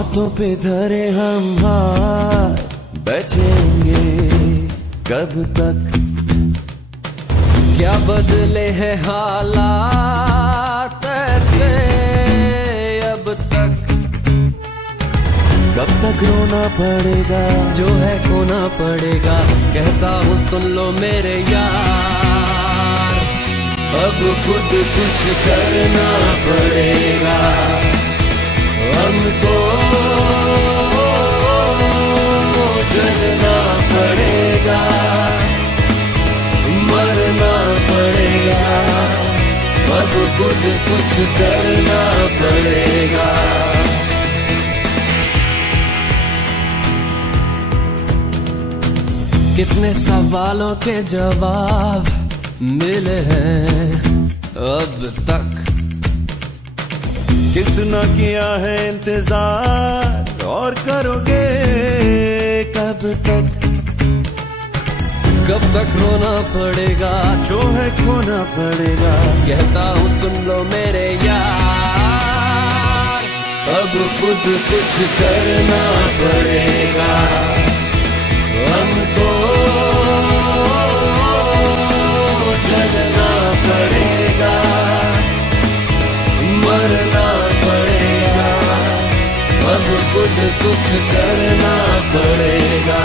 हाथों पे धरे हम हाथ बैठेंगे कब तक। क्या बदले हैं हालात ऐसे अब तक। कब तक रोना पड़ेगा जो है खोना पड़ेगा। कहता हूँ सुन लो मेरे यार, अब खुद कुछ करना पड़ेगा हमको। चलना पड़ेगा, मरना पड़ेगा, अब खुद कुछ करना पड़ेगा। कितने सवालों के जवाब मिले हैं अब तक। कितना किया है इंतजार और करोगे कब तक। कब तक रोना पड़ेगा जो है खोना पड़ेगा। कहता हूँ सुन लो मेरे यार, अब खुद कुछ करना पड़ेगा हमको। चलना पड़ेगा, मरना पड़ेगा, अब खुद कुछ करना पड़ेगा।